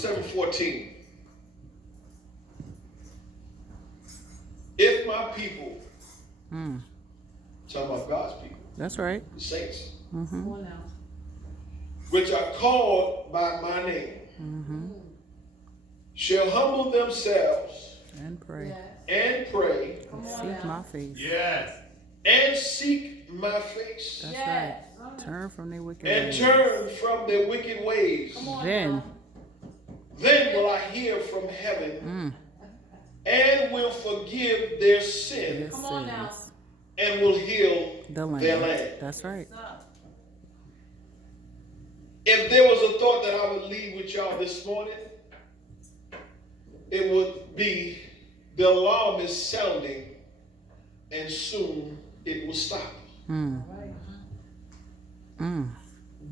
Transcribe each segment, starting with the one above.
Chronicles 7:14. If my people, talking about God's people, That's right. the saints, Come on now. which are called by my name, shall humble themselves And pray. Yes. and pray Come on Seek now. my face. Yes. and seek my face That's Yes. right. Turn from their wicked and ways. turn from their wicked ways, Come on Then, now. then will I hear from heaven and will forgive their sin their Come on now. sins. and will heal The land. their land. That's right. If there was a thought that I would leave with y'all this morning, it would be the alarm is sounding and soon it will stop.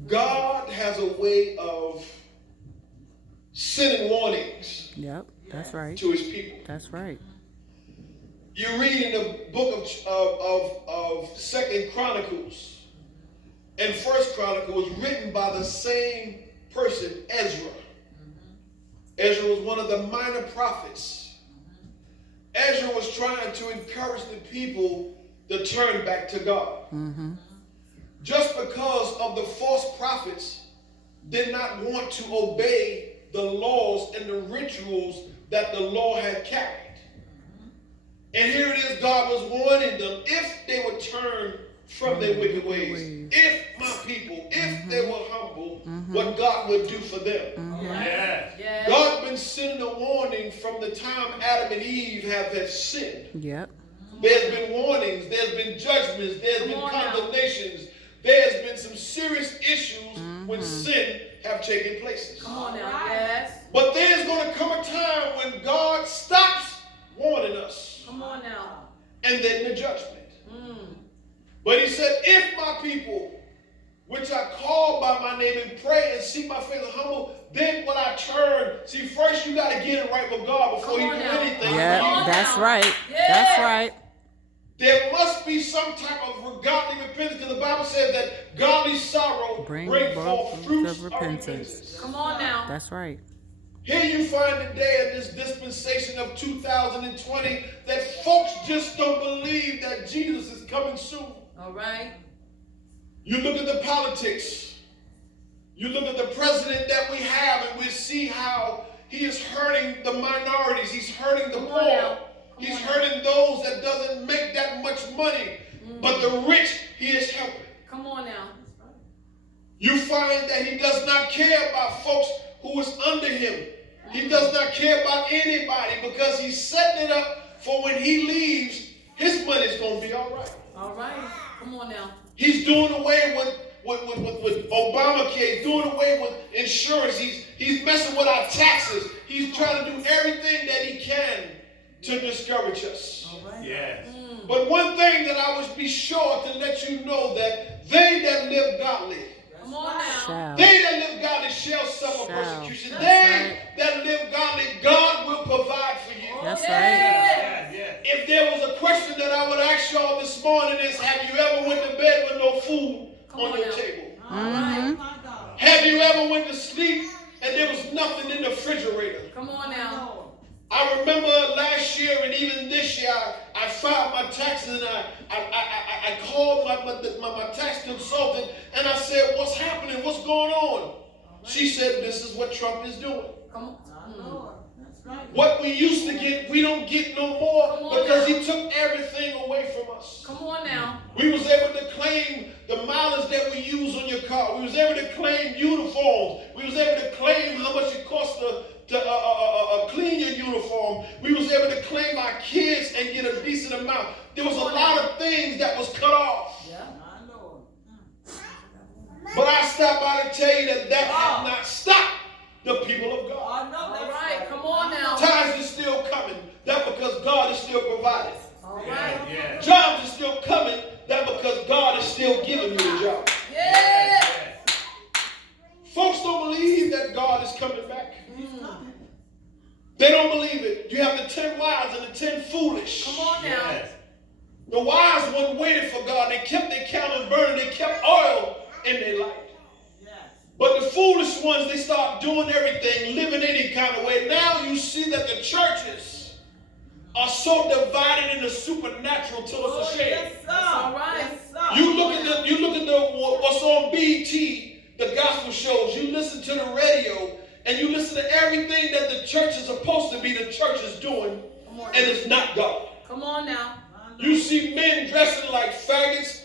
God has a way of sending warnings Yep. That's right. to his people. That's right. You read in the book of 2nd Chronicles and 1st Chronicles was written by the same person, Ezra. Ezra was one of the minor prophets. Ezra was trying to encourage the people to turn back to God. Just because of the false prophets did not want to obey the laws and the rituals that the law had carried. And here it is, God was warning them, if they would turn from their wicked ways, if my people, if they were humble, what God would do for them. Yes. Yes. God been sending a warning from the time Adam and Eve have sinned. Yep. There's been warnings, there's been judgments, there's been condemnations, there's been some serious issues when sin have taken place. Come on now. Yes. But there's going to come a time when God stops warning us, Come on now. and then the judgment. But he said, if my people, which are called by my name, and pray and seek my face and humble, then when I turn, see, first you got to get it right with God before Come you on do now. anything. Yeah, that's right. Yeah. That's right. There must be some type of godly repentance, because the Bible says that godly sorrow Bring brings forth forth fruits of repentance. repentance. Come on now. That's right. Here you find today in this dispensation of 2020 that folks just don't believe that Jesus is coming soon. All right. You look at the politics. You look at the president that we have, and we see how he is hurting the minorities. He's hurting the Come on poor. now. He's hurting those that doesn't make that much money. But the rich, he is helping. Come on now. You find that he does not care about folks who is under him. He does not care about anybody, because he's setting it up for when he leaves, his money's going to be all right. All right. Come on now. He's doing away with Obamacare. He's doing away with insurance. He's messing with our taxes. He's trying to do everything that he can to discourage us. All right. Yes. But one thing that I would be sure to let you know, that they that live godly, Come on now. Shall. they that live godly shall suffer Shall. persecution. That's They right. that live godly, God will provide for you. That's Yeah. Yes. Yes. If there was a question that I would ask y'all this morning is, have you ever went to bed with no food on your now. table? All right. Have you ever went to sleep and there was nothing in the refrigerator? Come on now. I remember last year and even this year, I filed my taxes, and I called my tax consultant, and I said, what's happening? What's going on? She said, this is what Trump is doing. Come on. What we used to get, we don't get no more, Come on because now. he took everything away from us. Come on now. We was able to claim the mileage that we use on your car. We was able to claim uniforms. We was able to claim how much it costs to clean your uniform. We was able to claim our kids and get a decent amount. There was a lot of things that was cut off. Yeah. But I stopped by to tell you that had not stopped the people of God. All right. Come on now. Tithes is still coming. That's because God is still providing. All right. Yes. Yes. Jobs is still coming. That's because God is still giving you the job. Yeah. Folks don't believe that God is coming back. They don't believe it. You have the 10 wise and the 10 foolish. Come on now. Yes. The wise one waited for God. They kept their candles burning. They kept oil in their light. But the foolish ones, they start doing everything, living any kind of way. Now you see that the churches are so divided in the supernatural till it's a shame. Yes, sir. All right. Yes, sir. You look at what's on BT, the gospel shows. You listen to the radio, and you listen to everything that the church is supposed to be. The church is doing, and it's not God. Come on now. You see men dressing like faggots,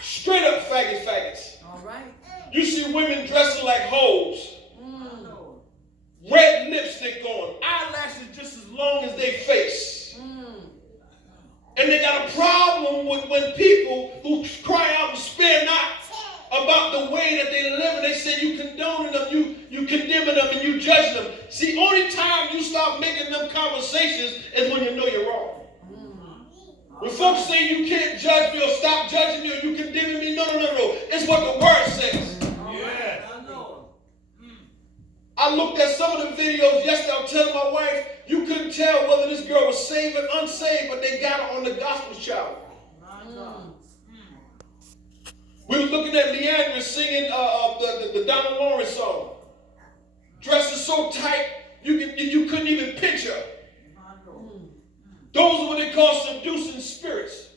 straight up faggots. All right. You see women dressing like hoes, Mm. red lipstick on, eyelashes just as long as they face. Mm. And they got a problem with when people who cry out and spare not about the way that they live, and they say you condoning them, you condemning them, and you judging them. See, only time you stop making them conversations is when you know you're wrong. When folks say you can't judge me or stop judging me or you condemning me, no. It's what the word says. Yes. I know. I looked at some of the videos yesterday. I was telling my wife, you couldn't tell whether this girl was saved or unsaved, but they got her on the gospel channel. We were looking at Leandra singing the Donald Lawrence song. Dresses so tight, you couldn't even picture. Those are what they call seducing spirits.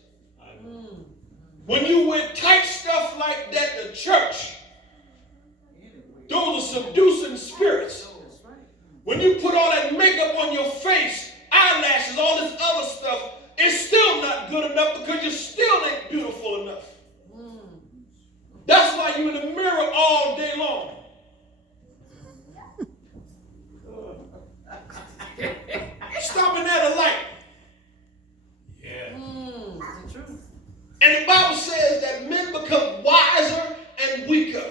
When you wear tight stuff like that to church, those are seducing spirits. When you put all that makeup on your face, eyelashes, all this other stuff, it's still not good enough because you still ain't beautiful enough. That's why you're in the mirror all day long. Stopping at a light. The truth. And the Bible says that men become wiser and weaker.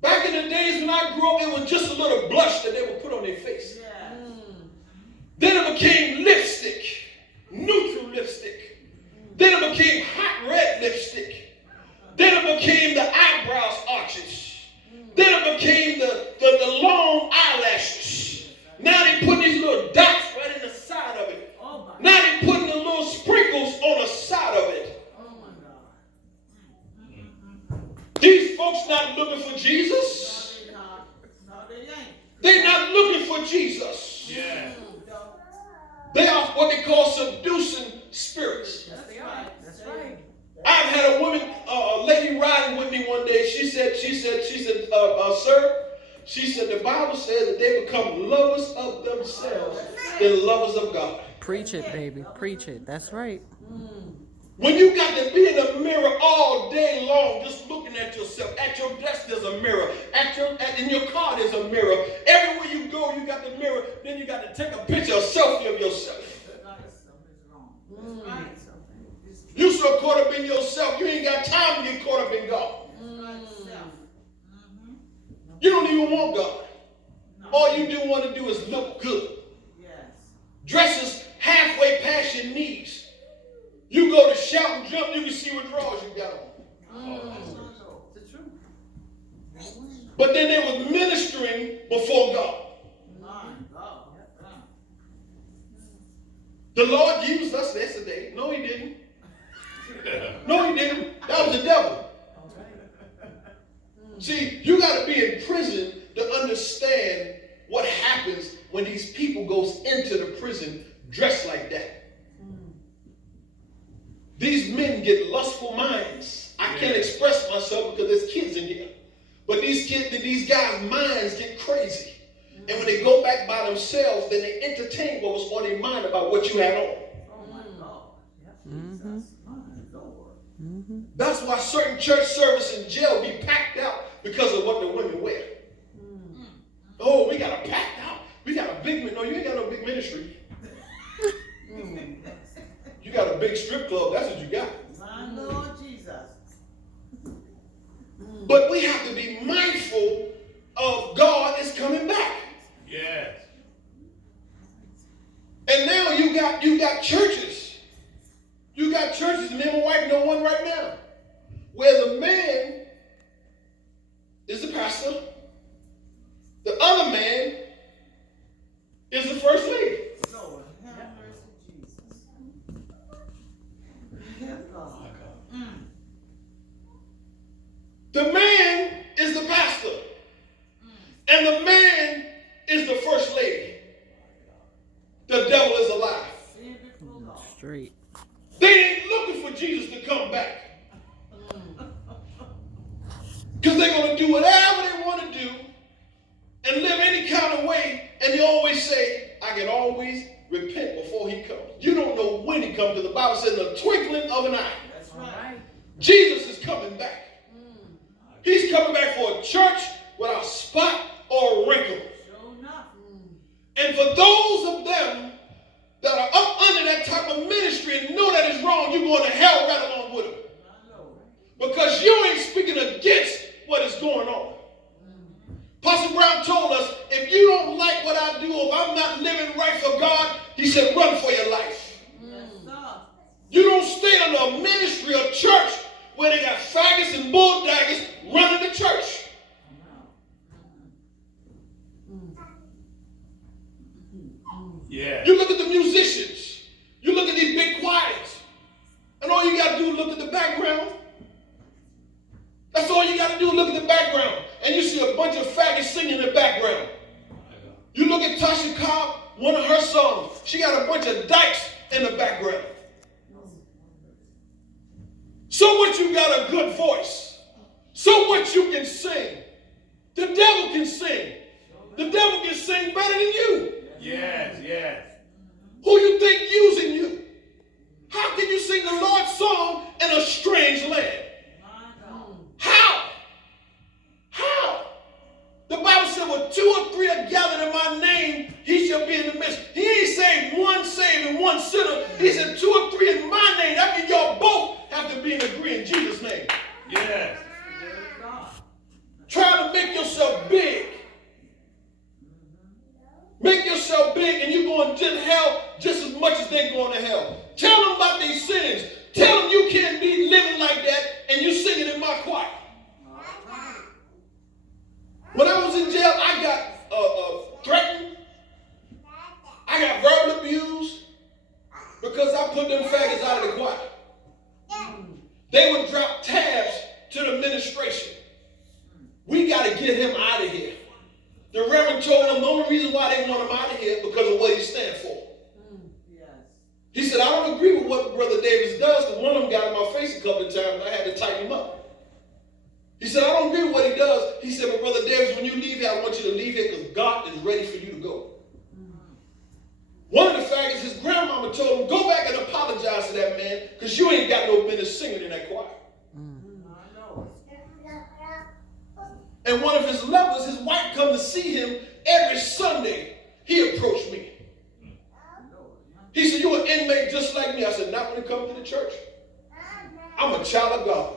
Back in the days when I grew up, it was just a little blush that they would put on their face. Then it became lipstick, neutral lipstick. Then it became hot red lipstick. Then it became the eyebrows arches. Then it became the long eyelashes. Now they put these little dots right in the side of it. Now they putting the little sprinkles on the side of it. These folks not looking for Jesus. They're not looking for Jesus. Yeah. They are what they call seducing spirits. That's right. I've had a woman, a lady riding with me one day. She said, sir, she said, the Bible says that they become lovers of themselves than lovers of God. Preach it, baby. Preach it. That's right. When you got to be in the mirror all day long, just looking at yourself. At your desk, there's a mirror. In your car, there's a mirror. Everywhere you go, you got the mirror. Then you got to take a picture, a selfie of yourself. You so caught up in yourself, you ain't got time to get caught up in God. You don't even want God. All you do want to do is look good. Dresses halfway past your knees. You go to shout and jump, you can see what drawers you got on. The truth. But then they were ministering before God. The Lord used us yesterday. No, he didn't. No, he didn't. That was the devil. See, you got to be in prison to understand what happens when these people goes into the prison dressed like that. These men get lustful minds. I can't express myself because there's kids in here. But these guys' minds get crazy. And when they go back by themselves, then they entertain what was on their mind about what you had on. That's why certain church service in jail be packed out because of what the women wear. Oh, we got a packed out. We got a big, no, you ain't got no big ministry. You got a big strip club. That's what you got. My Lord Jesus. But we have to be mindful of God is coming back. Yes. And now you got churches. You got churches, me and my wife know one right now, where the man is the pastor, the other man is the first lady. Lord, have mercy, Jesus. Yes, God. The man is the pastor, and the man Straight. They ain't looking for Jesus to come back. Because they're going to do whatever they want to do and live any kind of way. And they always say, I can always repent before he comes. You don't know when he comes, because the Bible says in the twinkling of an eye. That's right. Jesus is coming back. He's coming back for a church without spot or wrinkle. Sure enough. And for those of them that are up under that type of ministry and know that is wrong, you're going to hell right along with them. Because you ain't speaking against what is going on. Pastor Brown told us, if you don't like what I do, if I'm not living right for God, he said, run for your life. You don't stay under a ministry or church where they got faggots and bulldaggers running the church. Yeah. You look at the musicians. You look at these big choirs. And all you got to do is look at the background. That's all you got to do, look at the background. And you see a bunch of faggots singing in the background. You look at Tasha Cobb, one of her songs. She got a bunch of dykes in the background. So what, you got a good voice. So what, you can sing. The devil can sing. The devil can sing better than you. Yes, yes. Who you think using you? How can you sing the Lord's song in a strange land? How? How? The Bible said, when 2 or 3 are gathered in my name, he shall be in the midst. He ain't saying one saved and one sinner. He said 2 or 3 in my name. That means y'all both have to be in agreement in Jesus' name. Yes. Try to make yourself big. Make yourself big and you're going to hell just as much as they're going to hell. Tell them about these sins. Tell them you can't be living like that and you singing in my choir. When I was in jail, I got threatened. I got verbal abused because I put them faggots out of the choir. They would drop tabs to the administration. We got to get him out of here. The Reverend told them the only reason why they want him out of here because of what he stands for. He said, I don't agree with what Brother Davis does, because one of them got in my face a couple of times and I had to tighten him up. He said, I don't agree with what he does. He said, but Brother Davis, when you leave here, I want you to leave here because God is ready for you to go. One of the faggots, his grandmama told him, go back and apologize to that man because you ain't got no business singing in that choir. And one of his lovers, his wife, come to see him every Sunday. He approached me. He said, you're an inmate just like me. I said, not when it comes to the church. I'm a child of God.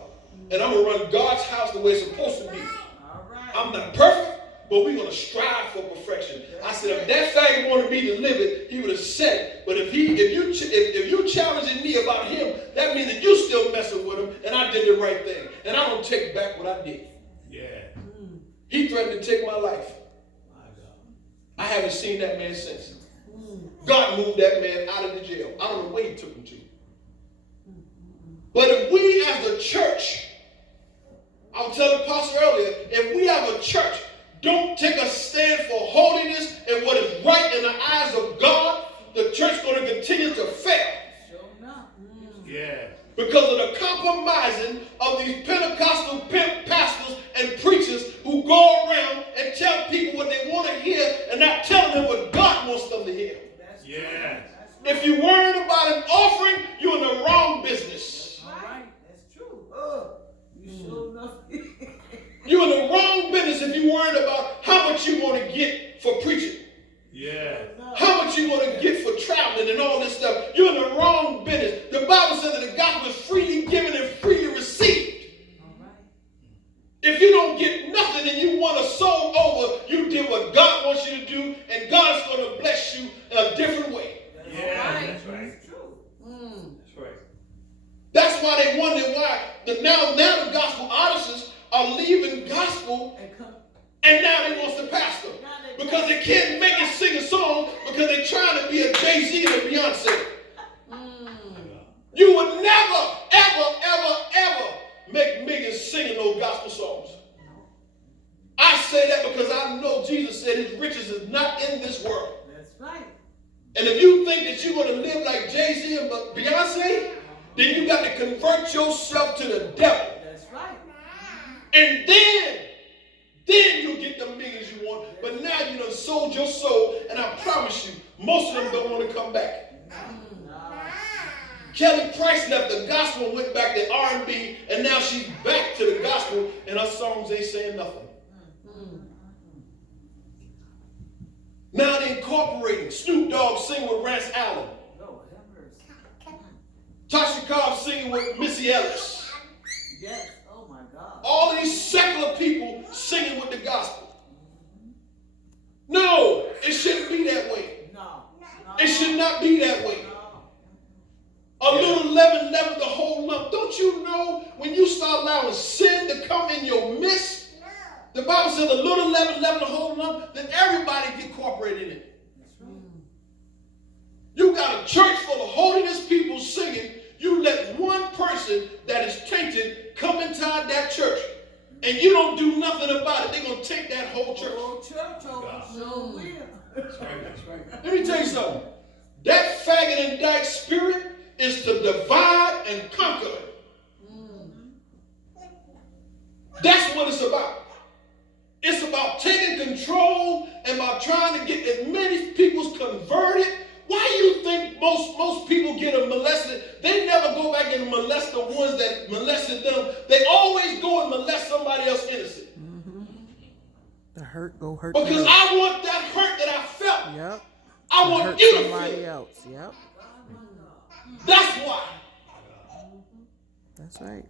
And I'm going to run God's house the way it's supposed to be. I'm not perfect, but we're going to strive for perfection. I said, if that faggot wanted me to live it, he would have said it. But if you challenging me about him, that means that you still messing with him, and I did the right thing. And I don't take back what I did. Yeah. He threatened to take my life. I haven't seen that man since. God moved that man out of the jail. I don't know where he took him to. But if we as the church, I was telling the pastor earlier, if we as a church don't take a stand for holiness and what is right in the eyes of God, the church is going to continue to fail. Yeah. Because of the compromising of these Pentecostal pastors and preachers who go around and tell people what they want to hear and not telling them what God wants them to hear. Yeah. If you're worried about an offering, you're in the wrong business. That's true. You sure enough. You're in the wrong business if you're worried about how much you want to get for preaching. Yeah. How much you want to get for traveling and all this stuff. You're in the wrong business. The Bible says that the gospel is freely given and freely received. If you don't get nothing and you want a soul over, you did what God wants you to do, and God's going to bless you in a different way. Yeah, that's right. That's true. That's right. That's why they wonder why now the gospel artists are leaving gospel and now they want to pastor. Because they can't make it sing a song because they're trying to be a Jay-Z and a Beyonce. You would never, ever, ever, ever make millions singing those gospel songs. I say that because I know Jesus said his riches is not in this world. That's right. And if you think that you're going to live like Jay-Z and Beyonce, then you got to convert yourself to the devil. That's right. And then you'll get the millions you want. But now you done sold your soul, and I promise you, most of them don't want to come back. Kelly Price left the gospel and went back to R&B, and now she's back to the gospel, and her songs ain't saying nothing. Now they're incorporating. Snoop Dogg singing with Rance Allen. Tasha Cobb singing with Missy Ellis. Yes. Oh my God. All these secular people singing with the gospel. No, it shouldn't be that way. No. It should not be that way. No. A little leaven leavens the whole lump. Don't you know when you start allowing sin to come in your midst, the Bible says a little leaven leavens the whole lump, then everybody get incorporated in it. That's right. You got a church full of holiness people singing. You let one person that is tainted come inside that church, and you don't do nothing about it. They're going to take that whole church. Whole church over. So weird. That's right. That's right. Let me tell you something. That faggot and dyke spirit is to divide and conquer. That's what it's about. It's about taking control and about trying to get as many people converted. Why do you think most people get molested? They never go back and molest the ones that molested them. They always go and molest somebody else innocent. The hurt go hurt. Because I want that hurt that I felt. Yep. I To want hurt you to somebody feel. else. Yep. That's why. That's right.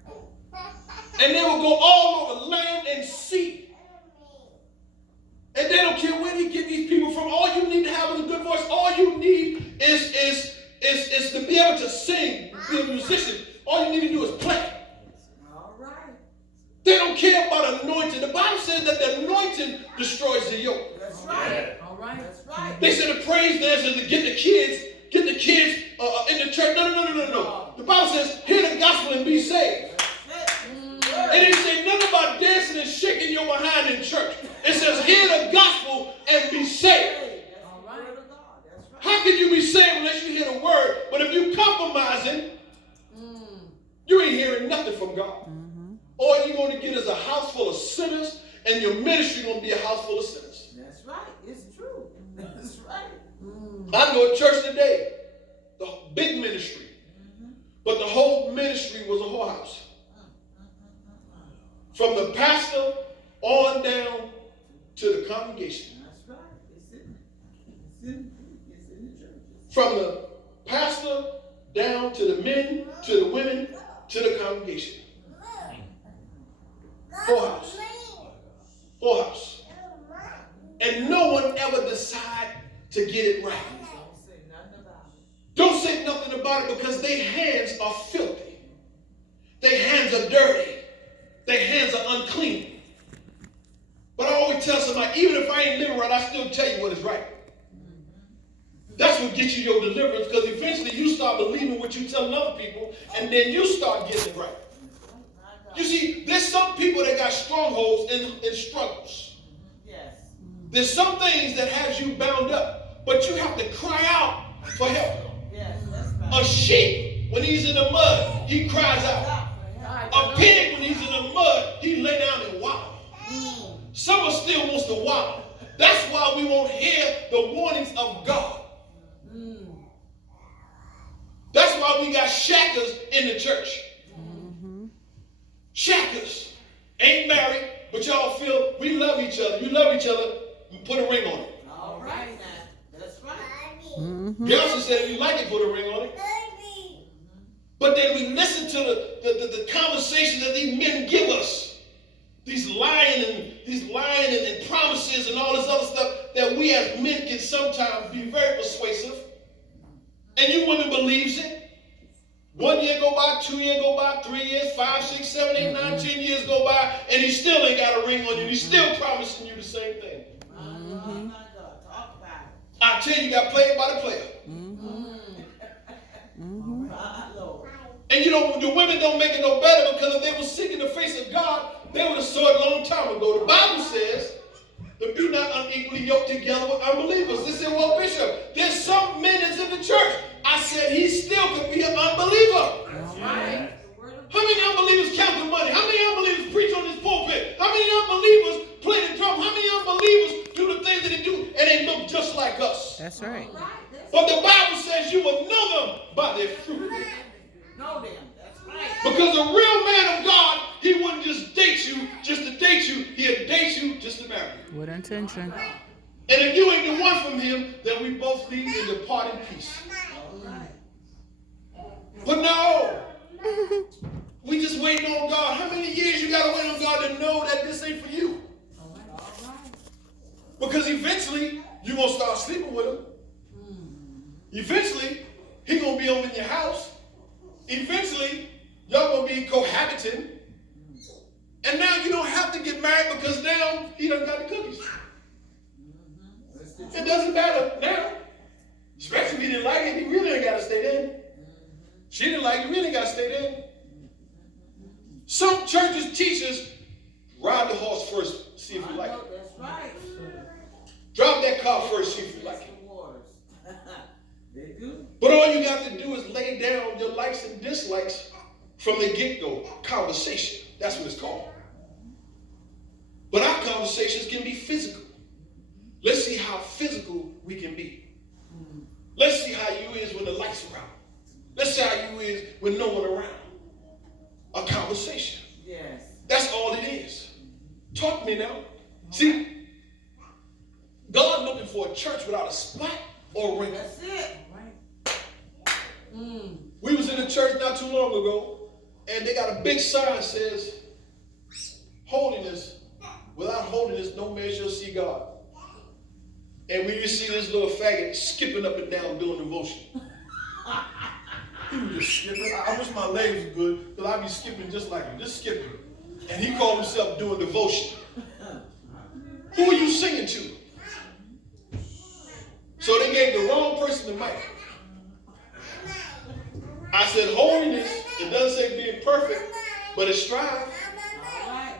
And they will go all over land and sea. And they don't care where they get these people from. All you need to have is a good voice. All you need is to be able to sing, be a musician. All you need to do is play. All right. They don't care about anointing. The Bible says that the anointing destroys the yoke. That's right. All right. That's right. They said the praise dancers to get the kids in the church. No. The Bible says, hear the gospel and be saved. And it said nothing about dancing and shaking your behind in church. It says, hear the gospel and be saved. All right. How can you be saved unless you hear the word? But if you compromising, you ain't hearing nothing from God. All you're going to get is a house full of sinners, and your ministry going to be a house full of sinners. That's right. It's true. That's right. I go to church today, the big ministry, but the whole ministry was a whorehouse. From the pastor on down to the congregation. That's right. It's in the church. From the pastor down to the men, to the women, to the congregation. Whorehouse. Whorehouse. And no one ever decide to get it right. Don't say nothing about it. Don't say nothing about it because their hands are filthy. Their hands are dirty. Their hands are unclean. But I always tell somebody, even if I ain't living right, I still tell you what is right. That's what gets you your deliverance, because eventually you start believing what you tell other people, and then you start getting it right. You see, there's some people that got strongholds and struggles. Yes. There's some things that has you bound up, but you have to cry out for help. Yes, that's right. A sheep, when he's in the mud, he cries out. A pig, when he's in the mud, he lay down and wallow. Someone still wants to wallow. That's why we won't hear the warnings of God. That's why we got shackers in the church. Shackers. Ain't married, but y'all feel we love each other. You love each other, put a ring on it. All right now. That's right. Beyonce said if you like it, put a ring on it. But then we listen to the conversations that these men give us. These lying and promises and all this other stuff that we as men can sometimes be very persuasive. And you women believes it. 1 year go by, 2 years go by, 3 years, 5, 6, 7, 8, 9, 10 years go by, and he still ain't got a ring on you. He's still promising you the same thing. Talk about it. I tell you, you got played by the player. And you know, the women don't make it no better, because if they were seeking the face of God, they would have saw it a long time ago. The Bible says, to be not unequally yoked together with unbelievers. They say, well, Bishop, there's some men in church. I said he still could be an unbeliever. That's right. How many unbelievers count the money? How many unbelievers preach on this pulpit? How many unbelievers play the drum? How many unbelievers do the things that they do and they look just like us? That's right. But the Bible says you will know them by their fruit. Know them. That's right. Because a real man of God, he wouldn't just date you just to date you. He'll date you just to marry you. With intention. And if you ain't the one from him, then we both need to depart in peace. But no, we just waiting on God. How many years you got to wait on God to know that this ain't for you? Because eventually, you're going to start sleeping with him. Eventually, he going to be over in your house. Eventually, y'all going to be cohabiting. And now you don't have to get married because now he done got the cookies. It doesn't matter now. Especially if he didn't like it, he really ain't got to stay there. She didn't like it, really ain't got to stay there. Some churches teach us, ride the horse first, see if you like it. That's right. Drive that car first, see if you like it. They do. But all you got to do is lay down your likes and dislikes from the get-go. Conversation. That's what it's called. But our conversations can be physical. Let's see how physical we can be. Let's see how you is when the lights are out. Let's see how you is when no one around. A conversation. Yes. That's all it is. Talk to me now. See, God looking for a church without a spot or a wrinkle. That's it. We was in a church not too long ago, and they got a big sign that says, holiness, without holiness, no man shall see God. And we just see this little faggot skipping up and down doing devotion. He was just skipping. I wish my legs were good, because I'd be skipping just like him, just skipping. And he called himself doing devotion. Who are you singing to? So they gave the wrong person the mic. I said holiness, it doesn't say being perfect, but it's strive.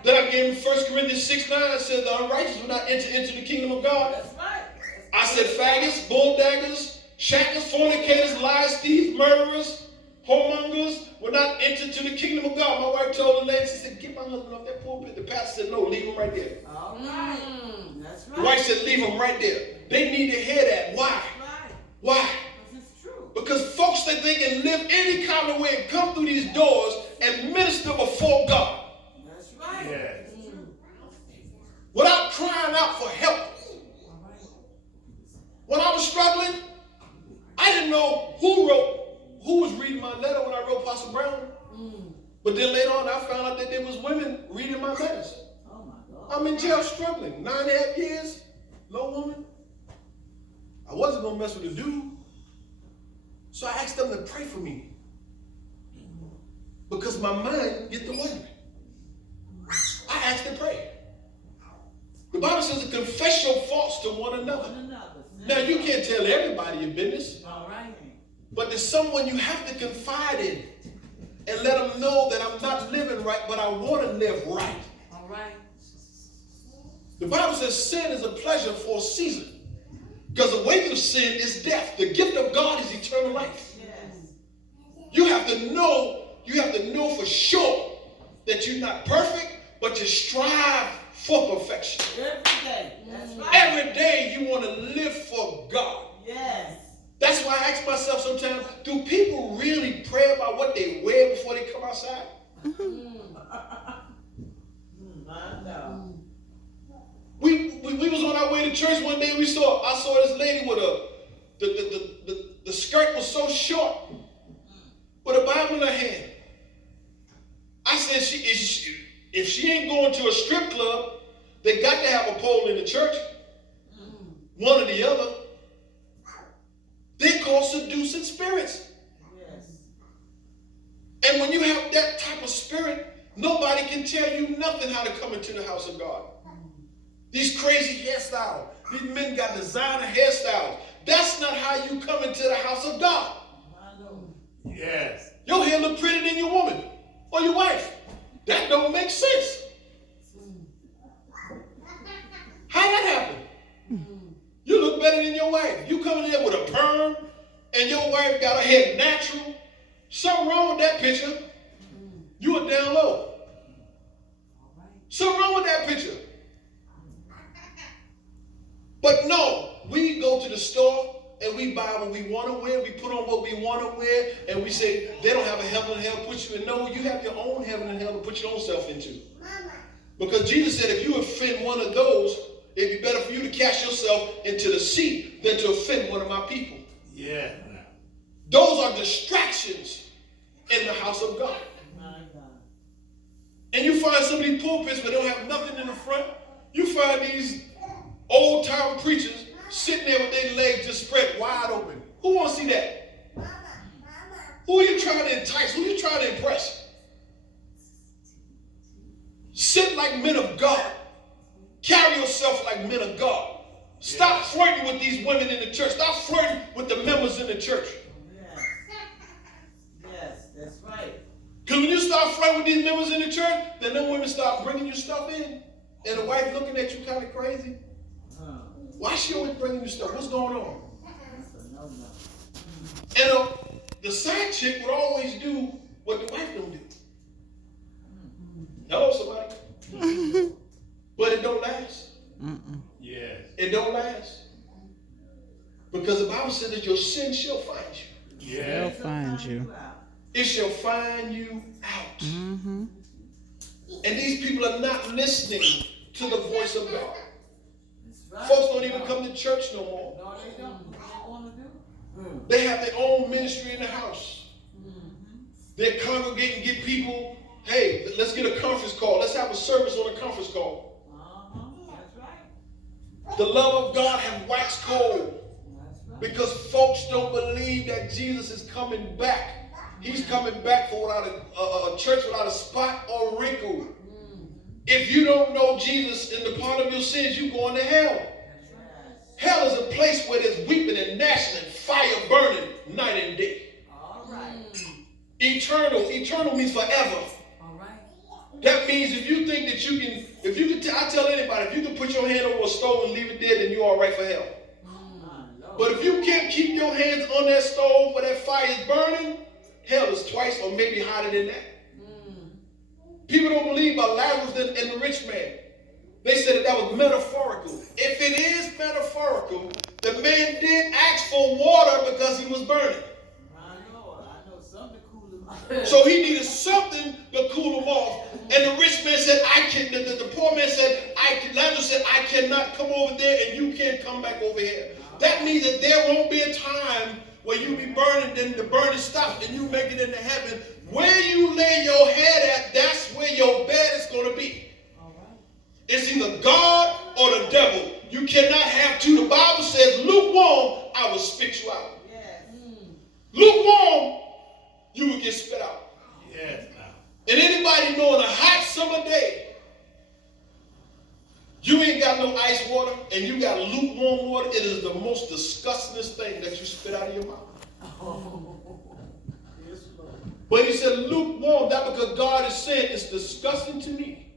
Then I gave him 1 Corinthians 6:9, said the unrighteous will not enter into the kingdom of God. That's right. I said faggots, bulldaggers, shackers, fornicators, liars, thieves, murderers, whoremongers will not enter to the kingdom of God. My wife told the lady, she said, get my husband off that pulpit. The pastor said, no, leave him right there. All right. That's right. The wife said, leave him right there. They need to hear that. Why? Right. Why? Because it's true. Because folks that they can live any kind of way and come through these doors and minister before God. That's right. Yes. Without crying out for help. When I was struggling, I didn't know who was reading my letter when I wrote Pastor Brown. But then later on, I found out that there was women reading my letters. Oh my God. I'm in jail struggling. 9.5 years, no woman. I wasn't going to mess with the dude. So I asked them to pray for me. Because my mind get to wondering. I asked to pray. The Bible says to confess your faults to one another. Now, you can't tell everybody your business. All right. But there's someone you have to confide in and let them know that I'm not living right, but I want to live right. All right. The Bible says sin is a pleasure for a season. Because the wages of sin is death. The gift of God is eternal life. Yes. You have to know for sure that you're not perfect, but you strive for perfection. Every day. That's right. Every day you want to live for God. Yes. That's why I ask myself sometimes, do people really pray about what they wear before they come outside? I know. We was on our way to church one day. I saw this lady with the skirt was so short with a Bible in her hand. I said, if she ain't going to a strip club, they got to have a pole in the church. One or the other. They're called seducing spirits. Yes. And when you have that type of spirit, nobody can tell you nothing how to come into the house of God. These crazy hairstyles. These men got designer hairstyles. That's not how you come into the house of God. I know. Yes. Your hair look prettier than your woman or your wife. That don't make sense. How that happen? You look better than your wife. You coming in there with a perm, and your wife got her head natural, something wrong with that picture. You are down low. Something wrong with that picture. But no, we go to the store and we buy what we want to wear. We put on what we want to wear, and we say they don't have a heaven and hell to put you in. No, you have your own heaven and hell to put your own self into. Because Jesus said if you offend one of those, it'd be better for you to cast yourself into the sea than to offend one of my people. Yeah. Those are distractions in the house of God. And you find some of these pulpits where they don't have nothing in the front. You find these old-time preachers sitting there with their legs just spread wide open. Who wants to see that? Who are you trying to entice? Who are you trying to impress? Sit like men of God. Carry yourself like men of God. Stop flirting with these women in the church. Stop flirting with the members in the church. Yes, that's right. Because when you start flirting with these members in the church, then them women start bringing you stuff in. And the wife looking at you kind of crazy. Why is she always bringing you stuff? What's going on? And the side chick would always do what the wife don't do. Hello, somebody. But it don't last. Yes. It don't last. Because the Bible says that your sin shall find you. They'll find you. It shall find you out. Mm-hmm. And these people are not listening to the voice of God. Right. Folks don't even come to church no more. No, they don't. What they want to do? They have their own ministry in the house. They congregate and get people, hey, let's get a conference call. Let's have a service on a conference call. That's right. The love of God has waxed cold That's right. because folks don't believe that Jesus is coming back. He's coming back for without a church without a spot or wrinkle. If you don't know Jesus and the pardon of your sins, you're going to hell. Hell is a place where there's weeping and gnashing and fire burning night and day. All right. Eternal means forever. All right. That means if you think that you can, I tell anybody, if you can put your hand over a stove and leave it there, then you're all right for hell. But if you can't keep your hands on that stove where that fire is burning, hell is twice or maybe hotter than that. People don't believe about Lazarus and the rich man. They said that was metaphorical. If it is metaphorical, the man did ask for water because he was burning. I know something to cool them off. So he needed something to cool him off. And the rich man said, the poor man said, Lazarus said, I cannot come over there and you can't come back over here. That means that there won't be a time where you be burning, then the burning stops and you make it into heaven. Where you lay your head at, that's where your bed is going to be. It's either God or the devil. You cannot have two. The Bible says, lukewarm, I will spit you out. Yes. Lukewarm, you will get spit out. Yes. And anybody know on a hot summer day, you ain't got no ice water and you got lukewarm water, it is the most disgustingest thing that you spit out of your mouth. But he said lukewarm, that because God is saying it's disgusting to me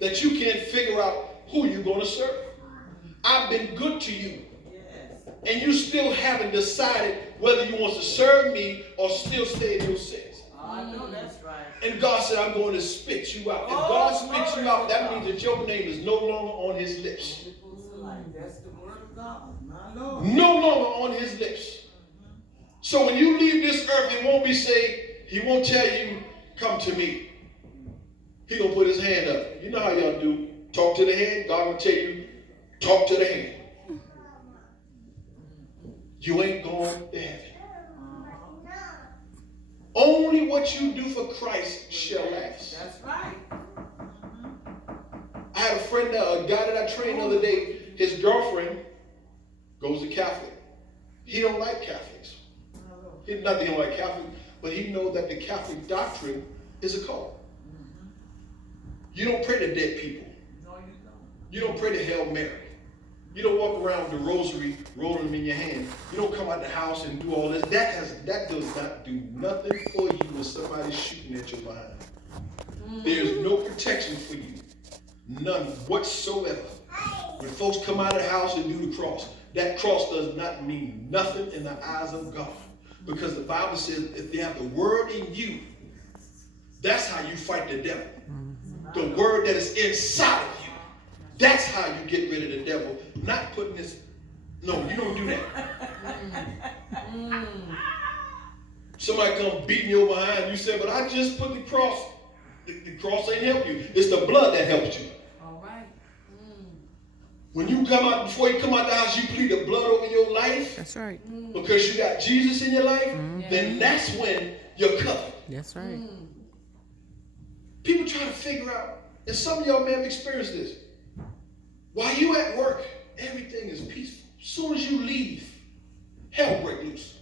that you can't figure out who you're going to serve. I've been good to you. Yes. And you still haven't decided whether you want to serve me or still stay in your sins. I know that's right. And God said, I'm going to spit you out. If God spits you out, that means that your name is no longer on his lips. That's the word of God, my Lord. No longer on his lips. So when you leave this earth, it won't be say, he won't tell you, come to me. He gonna put his hand up. You know how y'all do. Talk to the hand. God will tell you, talk to the hand. You ain't going to heaven. Only what you do for Christ shall last. That's right. I had a friend, a guy that I trained the other day. His girlfriend goes to Catholic. He don't like Catholics. Not that he don't like Catholic, but he knows that the Catholic doctrine is a cult. You don't pray to dead people. No, you don't. You don't pray to Hail Mary. You don't walk around with the rosary, rolling them in your hand. You don't come out the house and do all this. That does not do nothing for you when somebody's shooting at your behind. There's no protection for you. None whatsoever. When folks come out of the house and do the cross, that cross does not mean nothing in the eyes of God. Because the Bible says if you have the word in you, that's how you fight the devil. The word that is inside of you. That's how you get rid of the devil. Not putting this, no, you don't do that. Somebody come beating you behind, you say, but I just put the cross. The cross ain't help you. It's the blood that helps you. All right. When you come out, before you come out the house, you plead the blood over your life. That's right. Because you got Jesus in your life, then that's when you're covered. That's right. People try to figure out, and some of y'all may have experienced this. While you at work, everything is peaceful. As soon as you leave, hell break loose.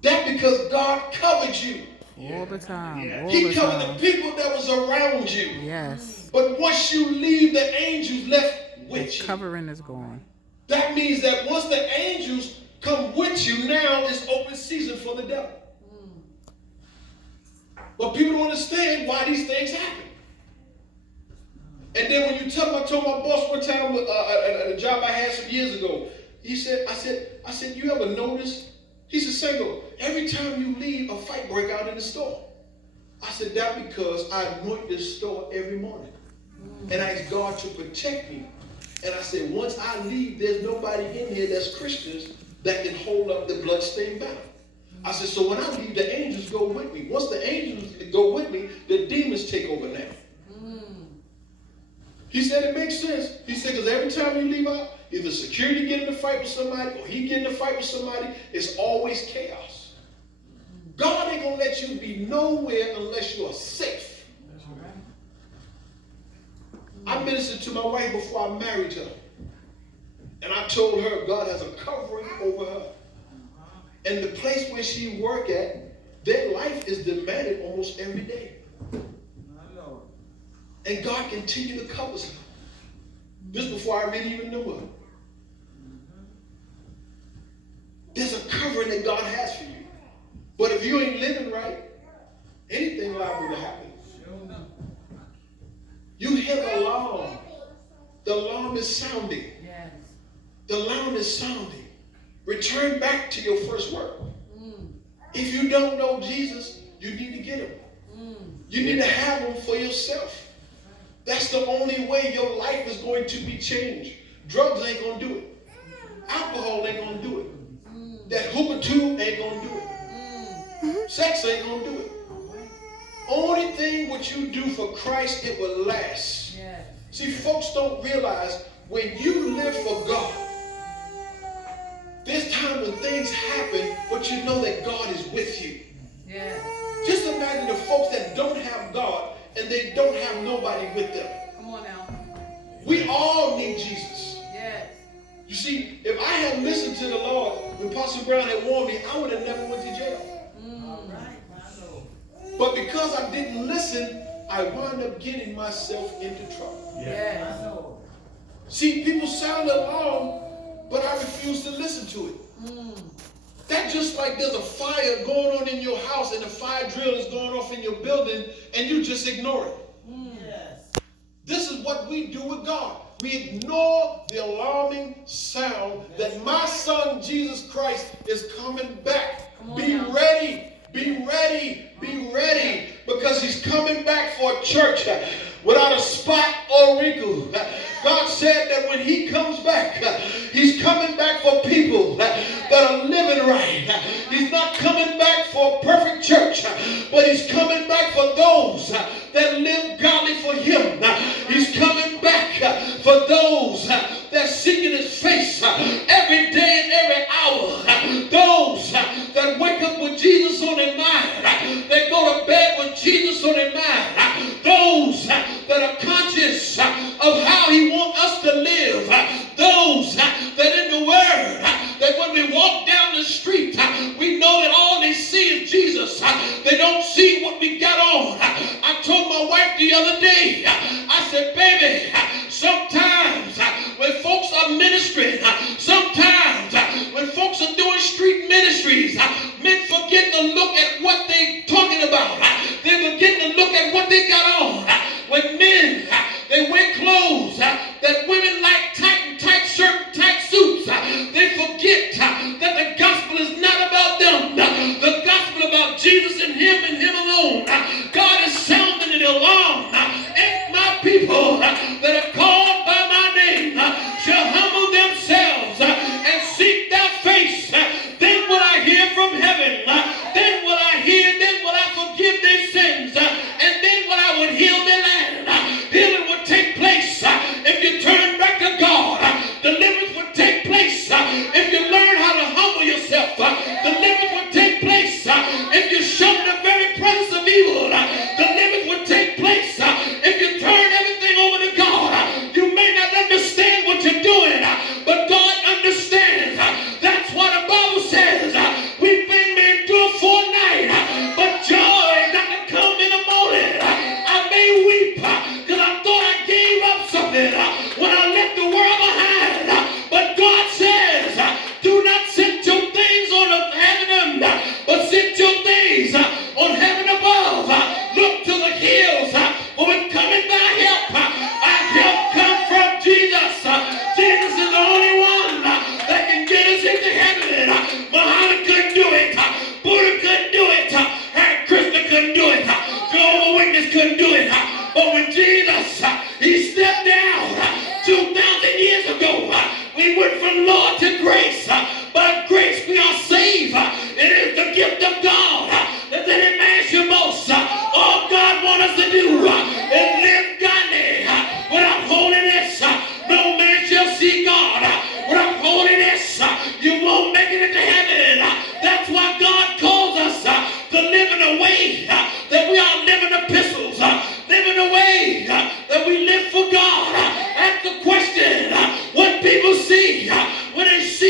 That because God covered you. All the time. Yeah. All He the covered time. the people that was around you. Yes. But once you leave, the angels left with The you. covering is gone. That means that once the angels come with you, now is open season for the devil. But people don't understand why these things happen. And then when you I told my boss one time at a job I had some years ago, I said, you ever notice? He said, Sengo, every time you leave, a fight break out in the store. I said, that's because I anoint this store every morning. And I asked God to protect me. And I said, once I leave, there's nobody in here that's Christians that can hold up the bloodstained banner. I said, so when I leave, the angels go with me. Once the angels go with me, the demons take over now. He said, it makes sense. He said, because every time you leave out, either security get in a fight with somebody or he get in a fight with somebody, it's always chaos. God ain't going to let you be nowhere unless you are safe. I ministered to my wife before I married her. And I told her God has a covering over her. And the place where she work at, their life is demanded almost every day. And God continued to cover her. This before I really even knew her. There's a covering that God has for you. But if you ain't living right, anything liable to happen. You hear the alarm. The alarm is sounding. Yes. The alarm is sounding. Return back to your first work. If you don't know Jesus, you need to get him. You need to have him for yourself. That's the only way your life is going to be changed. Drugs ain't going to do it. Alcohol ain't going to do it. That hooker tube ain't going to do it. Sex ain't going to do it. Only thing what you do for Christ, it will last. Yes. See, folks don't realize when you live for God, there's times when things happen, but you know that God is with you. Yes. Just imagine the folks that don't have God and they don't have nobody with them. Come on now. We all need Jesus. Yes. You see, if I had listened to the Lord when Pastor Brown had warned me, I would have never went to jail. All right, my Lord. But because I didn't listen, I wound up getting myself into trouble. Yes. My Lord. See, people sound alarm, but I refuse to listen to it. That's just like there's a fire going on in your house and the fire drill is going off in your building and you just ignore it. Yes. This is what we do with God. We ignore the alarming sound that my son Jesus Christ is coming back. Be ready, be ready, be ready, because he's coming back for a church without a spot or wrinkle. God said that when he comes back, he's coming back for people that are living right. He's not coming back for a perfect church, but he's coming back for those that live godly for him. He's coming back for those that seeking his face every day and every hour. Those that wake up with Jesus on their mind, that go to bed with Jesus on their mind. Those that are conscious of how he wants us to live. Those that in the word, that when we walk down the street, we know that all they see is Jesus. They don't see what we got on. I told my wife the other day, I said, baby, sometimes when folks are ministering, sometimes when folks are doing street ministries, men forget to look at what they talking about. They forget to look at what they got on. When men, they wear clothes that women like tight and tight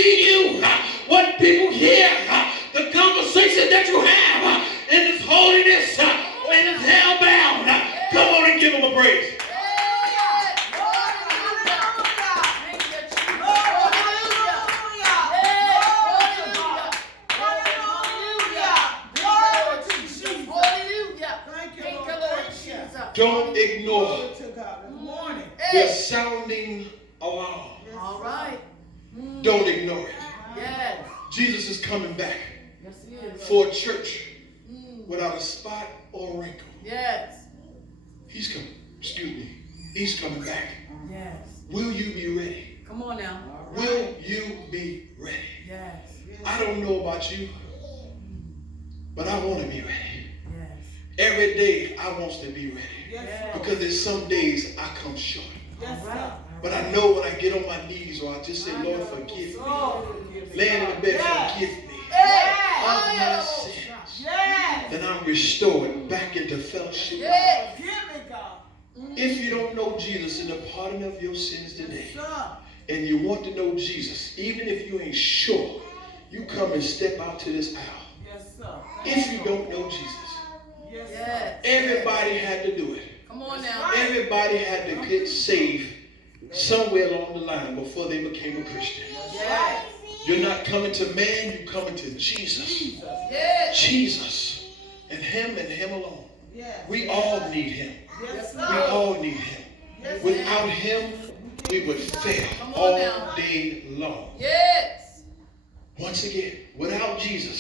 see you, what people hear, the conversation that you have in this holiness, in this hell-bound. Come on and give him a praise. Don't ignore the sounding alarm. All right. Don't ignore it. Yes. Jesus is coming back Yes, he is. for a church without a spot or wrinkle. Yes. He's coming. Excuse me. He's coming back. Yes. Will you be ready? Come on now. Will you be ready? Yes. I don't know about you, but I want to be ready. Yes. Every day I want to be ready. Yes. Because there's some days I come short. Yes, sir. But I know when I get on my knees or I just say, Lord, forgive me. Laying in the bed, forgive me of my sins. Then I'm restored back into fellowship. Yes. If you don't know Jesus in the pardon of your sins today, and you want to know Jesus, even if you ain't sure, you come and step out to this aisle. If you don't know Jesus, Yes. everybody had to do it. Come on now. Everybody had to get saved somewhere along the line before they became a Christian. Yes. You're not coming to man, you're coming to Jesus. Yes. Jesus. And him alone. We all need him. Yes, We sir. all need him. Yes, Without him, we would fail Come on all now. day long. Yes. Once again, without Jesus,